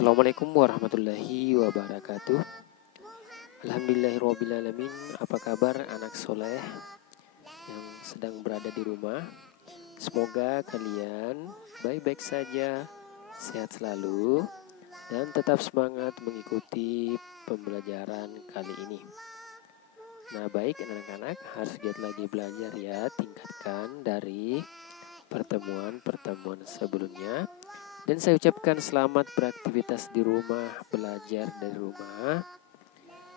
Assalamualaikum warahmatullahi wabarakatuh. Alhamdulillahirrabbilalamin. Apa kabar anak soleh yang sedang berada di rumah? Semoga kalian baik-baik saja, sehat selalu, dan tetap semangat mengikuti pembelajaran kali ini. Nah, baik anak-anak, harus giat lagi belajar ya, tingkatkan dari pertemuan-pertemuan sebelumnya. Dan saya ucapkan selamat beraktivitas di rumah, belajar dari rumah.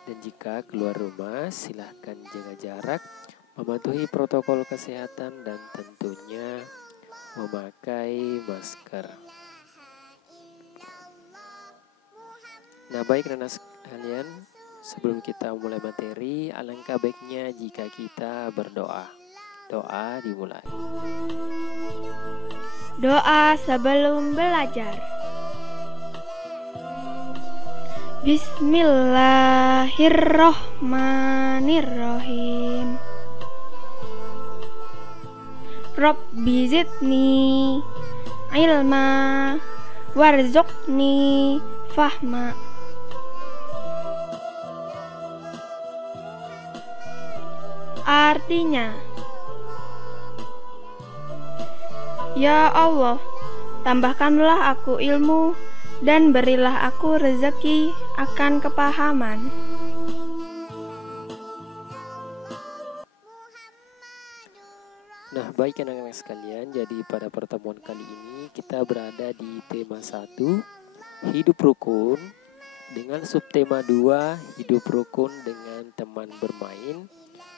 Dan jika keluar rumah, silahkan jaga jarak, mematuhi protokol kesehatan, dan tentunya memakai masker. Nah, baik anak sekalian, sebelum kita mulai materi, alangkah baiknya jika kita berdoa. Doa dimulai. Doa sebelum belajar. Bismillahirrohmanirrohim. Rabbi zidni ilma warzuqni fahma. Artinya, ya Allah, tambahkanlah aku ilmu dan berilah aku rezeki akan kepahaman. Nah, baik anak-anak sekalian, jadi pada pertemuan kali ini kita berada di tema 1, hidup rukun, dengan subtema 2, hidup rukun dengan teman bermain,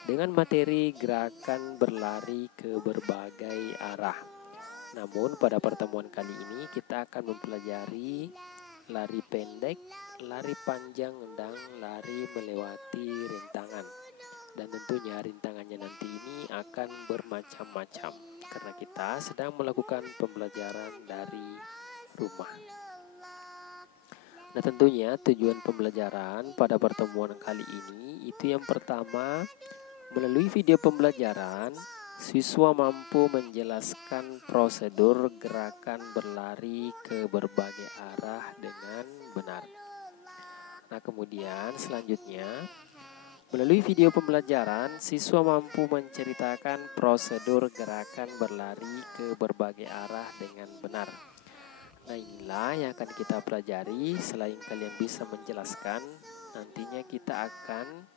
dengan materi gerakan berlari ke berbagai arah. Namun pada pertemuan kali ini kita akan mempelajari lari pendek, lari panjang, dan lari melewati rintangan. Dan tentunya rintangannya nanti ini akan bermacam-macam karena kita sedang melakukan pembelajaran dari rumah. Nah, tentunya tujuan pembelajaran pada pertemuan kali ini itu yang pertama, melalui video pembelajaran siswa mampu menjelaskan prosedur gerakan berlari ke berbagai arah dengan benar. Nah, kemudian selanjutnya, melalui video pembelajaran siswa mampu menceritakan prosedur gerakan berlari ke berbagai arah dengan benar. Nah, inilah yang akan kita pelajari. Selain kalian bisa menjelaskan, nantinya kita akan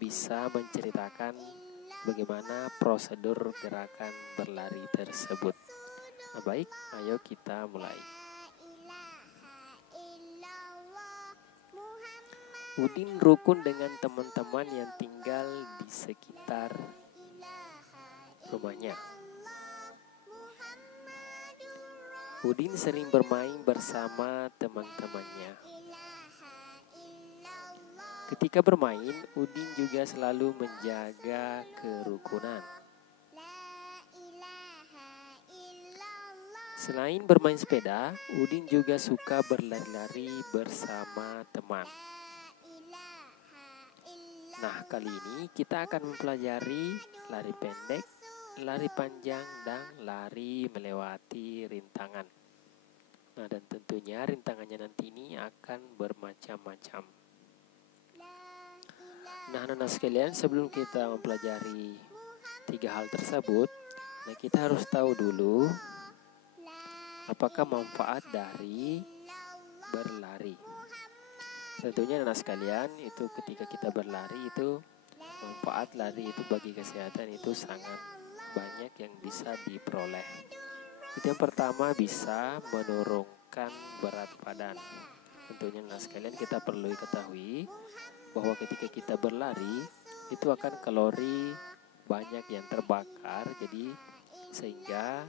bisa menceritakan bagaimana prosedur gerakan berlari tersebut. Nah, baik, ayo kita mulai. Udin rukun dengan teman-teman yang tinggal di sekitar rumahnya. Udin sering bermain bersama teman-temannya. Ketika bermain, Udin juga selalu menjaga kerukunan. Selain bermain sepeda, Udin juga suka berlari-lari bersama teman. Nah, kali ini kita akan mempelajari lari pendek, lari panjang, dan lari melewati rintangan. Nah, dan tentunya rintangannya nanti ini akan bermacam-macam. Nah, anak-anak sekalian, sebelum kita mempelajari 3 hal tersebut, nah kita harus tahu dulu apakah manfaat dari berlari. Tentunya anak sekalian, itu ketika kita berlari itu manfaat lari itu bagi kesehatan itu sangat banyak yang bisa diperoleh. Itu yang pertama, bisa menurunkan berat badan. Tentunya anak sekalian, kita perlu ketahui bahwa ketika kita berlari itu akan kalori banyak yang terbakar, jadi sehingga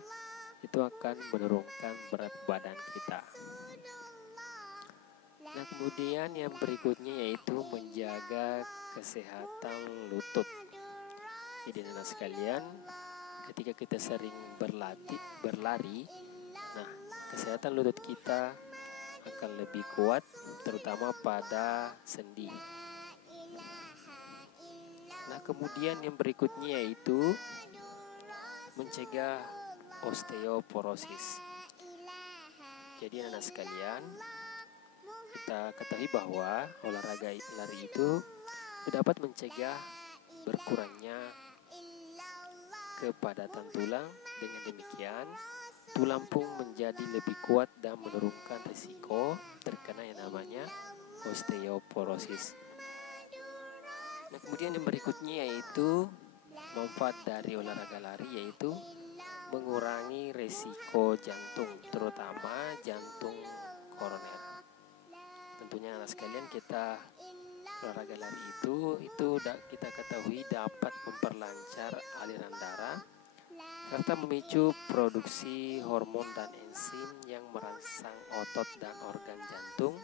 itu akan menurunkan berat badan kita. Nah, kemudian yang berikutnya yaitu menjaga kesehatan lutut. Jadi anak sekalian, ketika kita sering berlari, nah kesehatan lutut kita akan lebih kuat, terutama pada sendi. Nah, kemudian yang berikutnya yaitu mencegah osteoporosis. Jadi anak sekalian, kita ketahui bahwa olahraga lari itu dapat mencegah berkurangnya kepadatan tulang. Dengan demikian, tulang pun menjadi lebih kuat dan menurunkan risiko terkena yang namanya osteoporosis. Nah, kemudian yang berikutnya yaitu manfaat dari olahraga lari, yaitu mengurangi risiko jantung, terutama jantung koroner. Tentunya anak sekalian, kita olahraga lari itu kita ketahui dapat memperlancar aliran darah serta memicu produksi hormon dan enzim yang merangsang otot dan organ jantung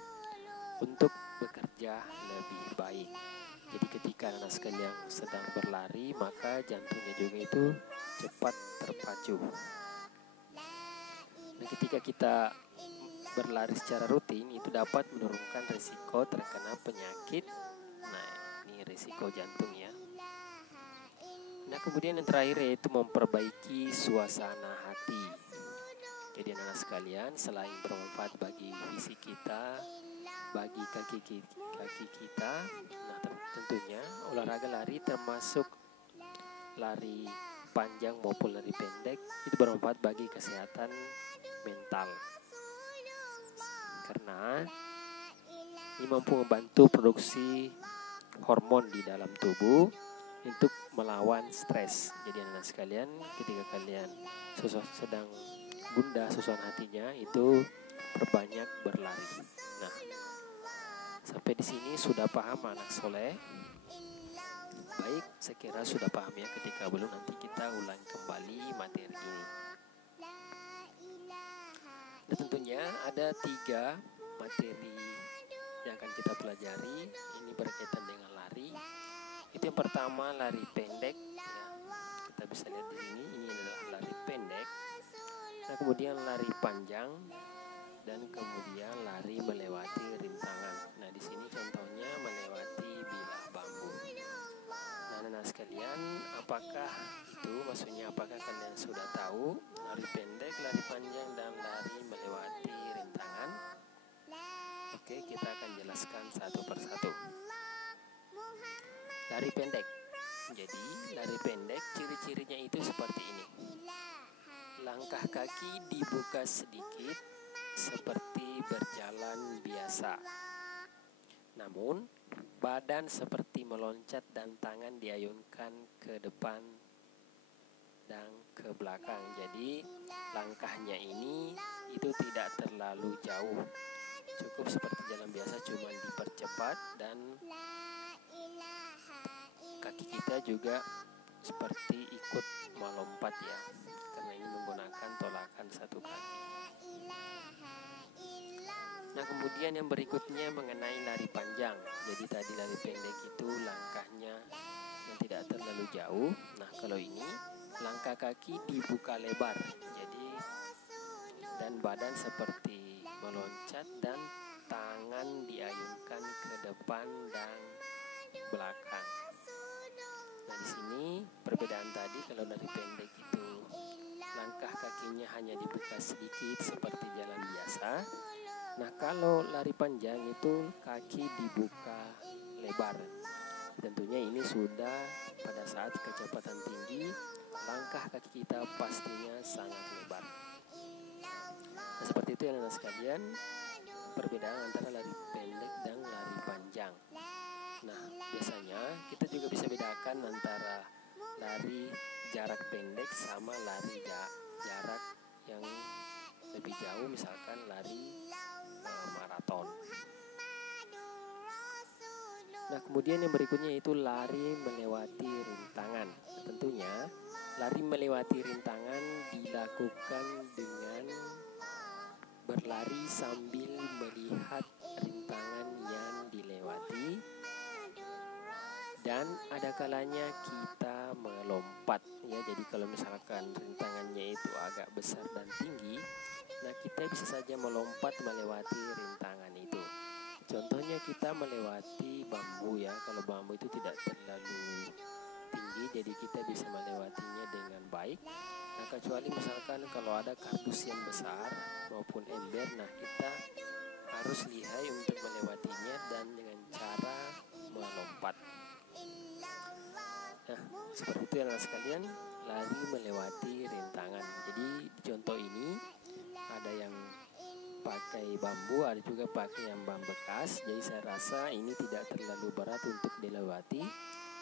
untuk bekerja lebih baik. Jadi ketika anak sekalian sedang berlari, maka jantungnya juga itu cepat terpacu. Nah, ketika kita berlari secara rutin, itu dapat menurunkan risiko terkena penyakit. Nah, ini risiko jantung ya. Nah, kemudian yang terakhir yaitu memperbaiki suasana hati. Jadi anak sekalian, selain bermanfaat bagi fisik kita, bagi kaki kita, nah tentunya olahraga lari termasuk lari panjang maupun lari pendek itu bermanfaat bagi kesehatan mental. Karena ini mampu membantu produksi hormon di dalam tubuh untuk melawan stres. Jadi anak sekalian, ketika kalian sedang gundah suasana hatinya, itu perbanyak berlari. Nah, sampai di sini sudah paham anak soleh? Baik, saya kira sudah paham ya. Ketika belum, nanti kita ulang kembali materi ini. Dan tentunya ada 3 materi yang akan kita pelajari. Ini berkaitan dengan lari. Itu yang pertama, lari pendek ya. Kita bisa lihat di sini, ini adalah lari pendek. Nah, kemudian lari panjang, dan kemudian lari melewati rintangan. Nah, di sini contohnya melewati bilah bambu. Nah, anak sekalian, apakah kalian sudah tahu lari pendek, lari panjang, dan lari melewati rintangan? Oke, kita akan jelaskan satu persatu. Lari pendek. Jadi, lari pendek ciri-cirinya itu seperti ini. Langkah kaki dibuka sedikit seperti berjalan biasa. Namun, badan seperti meloncat dan tangan diayunkan ke depan dan ke belakang. Jadi, langkahnya ini itu tidak terlalu jauh. Cukup seperti jalan biasa, cuma dipercepat, dan kaki kita juga seperti ikut melompat ya, karena ini menggunakan tolakan satu kaki. Nah, kemudian yang berikutnya mengenai lari panjang. Jadi tadi lari pendek itu langkahnya yang tidak terlalu jauh. Nah, kalau ini langkah kaki dibuka lebar. Jadi dan badan seperti meloncat dan tangan diayunkan ke depan dan belakang. Nah, di sini perbedaan tadi, kalau lari pendek itu langkah kakinya hanya dibuka sedikit seperti jalan biasa. Nah, kalau lari panjang itu kaki dibuka lebar. Tentunya ini sudah pada saat kecepatan tinggi, langkah kaki kita pastinya sangat lebar. Nah, seperti itu ya anak sekalian, perbedaan antara lari pendek dan lari panjang. Nah, biasanya kita juga bisa bedakan antara lari jarak pendek sama lari jarak yang lebih jauh, misalkan lari maraton. Nah, kemudian yang berikutnya itu lari melewati rintangan. Tentunya lari melewati rintangan dilakukan dengan berlari sambil melihat rintangan yang dilewati, dan ada kalanya kita melompat ya. Jadi kalau misalkan rintangannya itu agak besar dan tinggi, nah kita bisa saja melompat melewati rintangan itu. Contohnya kita melewati bambu ya. Kalau bambu itu tidak terlalu tinggi, jadi kita bisa melewatinya dengan baik. Nah, kecuali misalkan kalau ada kardus yang besar maupun ember, nah kita harus lihai untuk melewatinya dan dengan cara melompat. Nah, seperti itu anak sekalian, lari melewati rintangan. Jadi di contoh ini ada yang pakai bambu, ada juga pakai yang bambu bekas. Jadi saya rasa ini tidak terlalu berat untuk dilewati.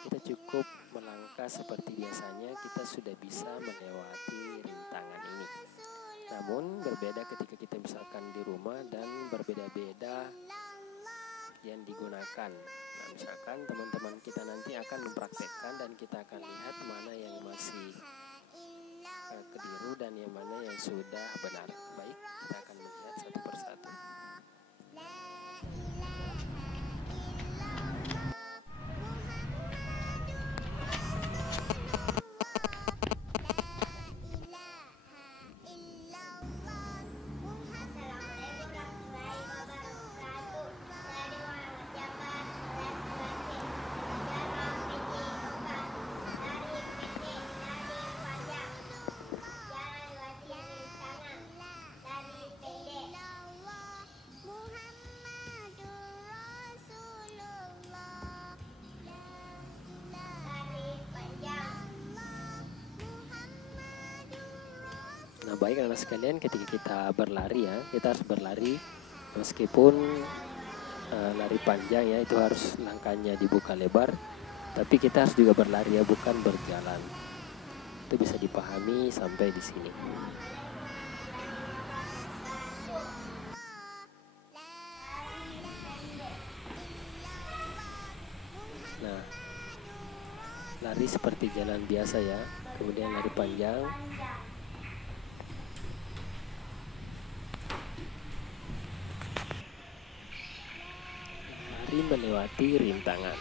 Kita cukup melangkah seperti biasanya, kita sudah bisa melewati rintangan ini. Namun berbeda ketika kita misalkan di rumah dan berbeda-beda yang digunakan. Nah, misalkan teman-teman kita nanti akan mempraktekkan dan kita akan lihat mana yang masih keliru dan yang mana yang sudah benar. Baik, kita akan melihat satu persatu. Nah, baik anak sekalian, ketika kita berlari ya, kita harus berlari meskipun lari panjang ya, itu harus langkahnya dibuka lebar, tapi kita harus juga berlari ya, bukan berjalan. Itu bisa dipahami sampai di sini. Nah, lari seperti jalan biasa ya, kemudian lari panjang. Lari melewati rintangan.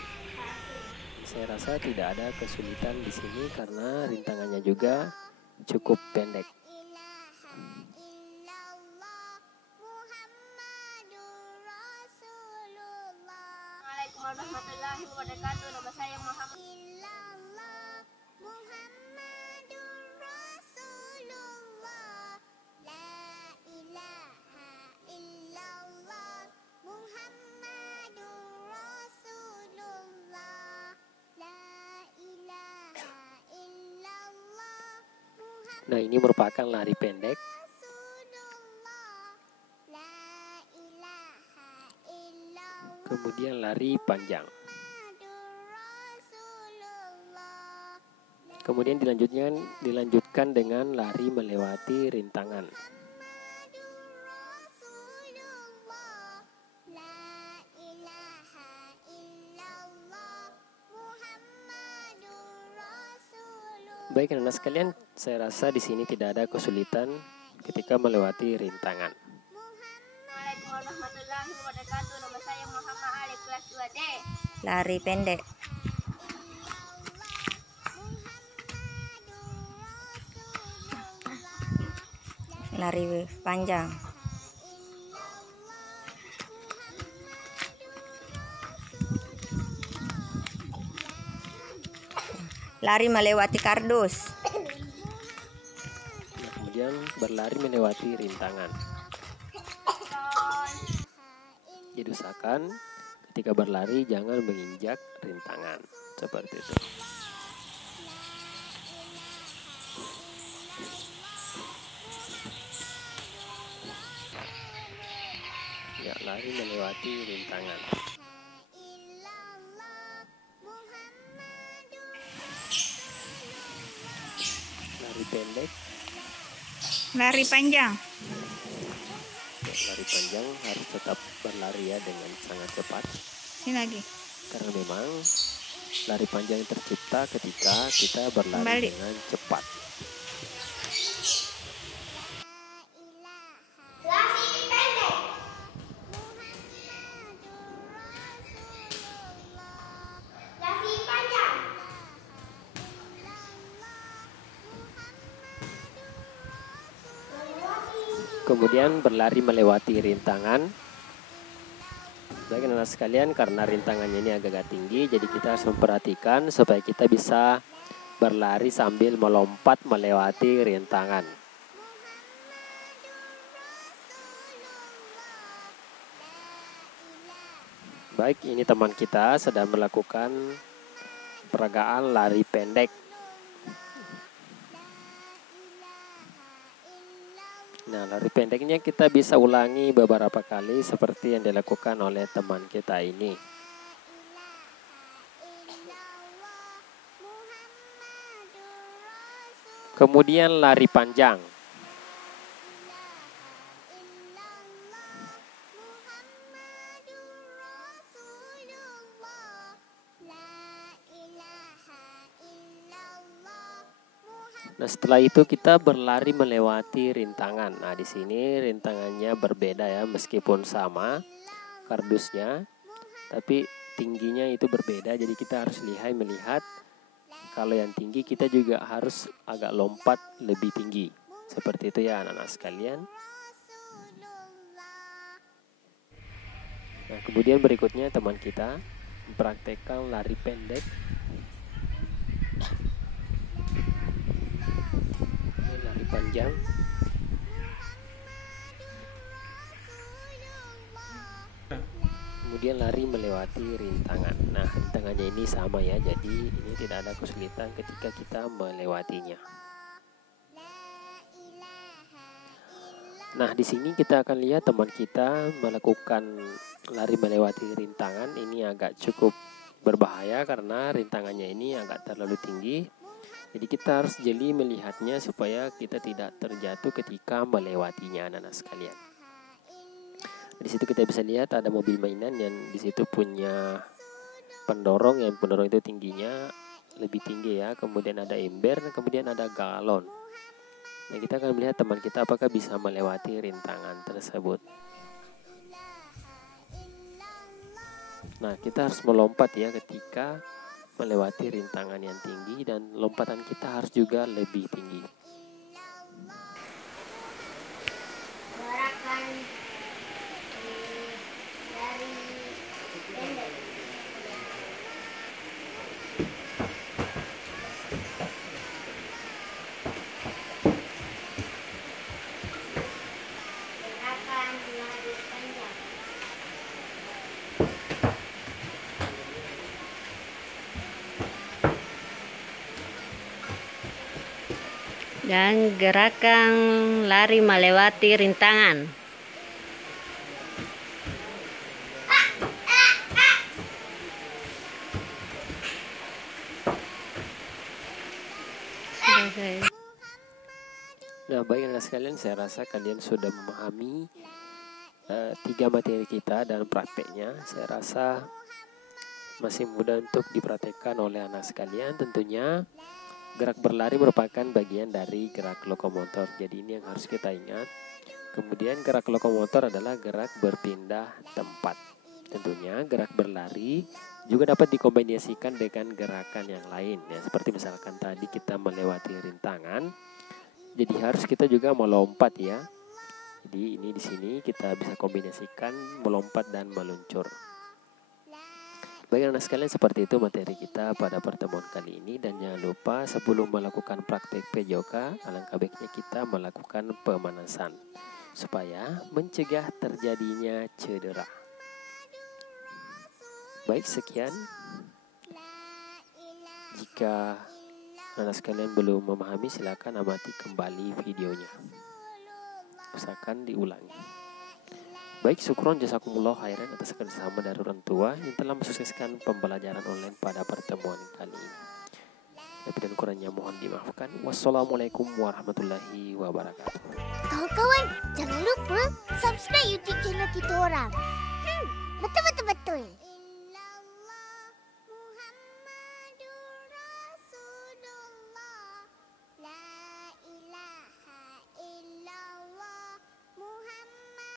Saya rasa tidak ada kesulitan di sini karena rintangannya juga cukup pendek. Assalamualaikum warahmatullahi wabarakatuh. Nama saya Muhammad. Nah, ini merupakan lari pendek. Kemudian lari panjang. Kemudian dilanjutkan dengan lari melewati rintangan. Baik anak sekalian, saya rasa di sini tidak ada kesulitan ketika melewati rintangan. Assalamualaikum warahmatullahi wabarakatuh. Nama saya Muhammad Ali, kelas 2D. Lari pendek. Lari panjang. Lari melewati kardus. Nah, kemudian berlari melewati rintangan. Diusahakan ketika berlari jangan menginjak rintangan, seperti itu. Ya, lari melewati rintangan. Lari pendek. Lari panjang. Ya, lari panjang harus tetap berlari ya dengan sangat cepat. Ini lagi. Karena memang lari panjang tercipta ketika kita berlari Kembali. dengan cepat. Kemudian berlari melewati rintangan. Baik anak sekalian, karena rintangannya ini agak tinggi, jadi kita harus memperhatikan supaya kita bisa berlari sambil melompat melewati rintangan. Baik, ini teman kita sedang melakukan peragaan lari pendek. Nah, lari pendeknya kita bisa ulangi beberapa kali seperti yang dilakukan oleh teman kita ini. Kemudian lari panjang. Nah, setelah itu kita berlari melewati rintangan. Nah, di sini rintangannya berbeda ya, meskipun sama kardusnya, tapi tingginya itu berbeda. Jadi kita harus melihat kalau yang tinggi kita juga harus agak lompat lebih tinggi. Seperti itu ya anak-anak sekalian. Nah, kemudian berikutnya teman kita mempraktekkan lari pendek. Lari panjang. Kemudian lari melewati rintangan. Nah, rintangannya ini sama ya, jadi ini tidak ada kesulitan ketika kita melewatinya. Nah, di sini kita akan lihat teman kita melakukan lari melewati rintangan. Ini agak cukup berbahaya karena rintangannya ini agak terlalu tinggi. Jadi kita harus jeli melihatnya supaya kita tidak terjatuh ketika melewatinya anak-anak sekalian. Di situ kita bisa lihat ada mobil mainan yang di situ punya pendorong, yang pendorong itu tingginya lebih tinggi ya. Kemudian ada ember, kemudian ada galon. Nah, kita akan melihat teman kita apakah bisa melewati rintangan tersebut. Nah, kita harus melompat ya ketika melewati rintangan yang tinggi, dan lompatan kita harus juga lebih tinggi. Dan gerakan lari melewati rintangan. Nah, baik anak sekalian, saya rasa kalian sudah memahami 3 materi kita dan prakteknya. Saya rasa masih mudah untuk dipraktekkan oleh anak sekalian. Tentunya gerak berlari merupakan bagian dari gerak lokomotor. Jadi ini yang harus kita ingat. Kemudian gerak lokomotor adalah gerak berpindah tempat. Tentunya gerak berlari juga dapat dikombinasikan dengan gerakan yang lain ya, seperti misalkan tadi kita melewati rintangan. Jadi harus kita juga melompat ya. Jadi ini di sini kita bisa kombinasikan melompat dan meluncur. Baik anak sekalian, seperti itu materi kita pada pertemuan kali ini. Dan jangan lupa sebelum melakukan praktek PJOK, alangkah baiknya kita melakukan pemanasan supaya mencegah terjadinya cedera. Baik, sekian. Jika anak sekalian belum memahami, silakan amati kembali videonya. Usahakan diulangi. Baik, syukron jazakumullah khairan atas kerjasama dari orang tua yang telah mensukseskan pembelajaran online pada pertemuan kali ini. Lebih dan kurangnya mohon dimaafkan. Wassalamualaikum warahmatullahi wabarakatuh. Kawan-kawan, jangan lupa subscribe YouTube channel kita orang. Betul-betul.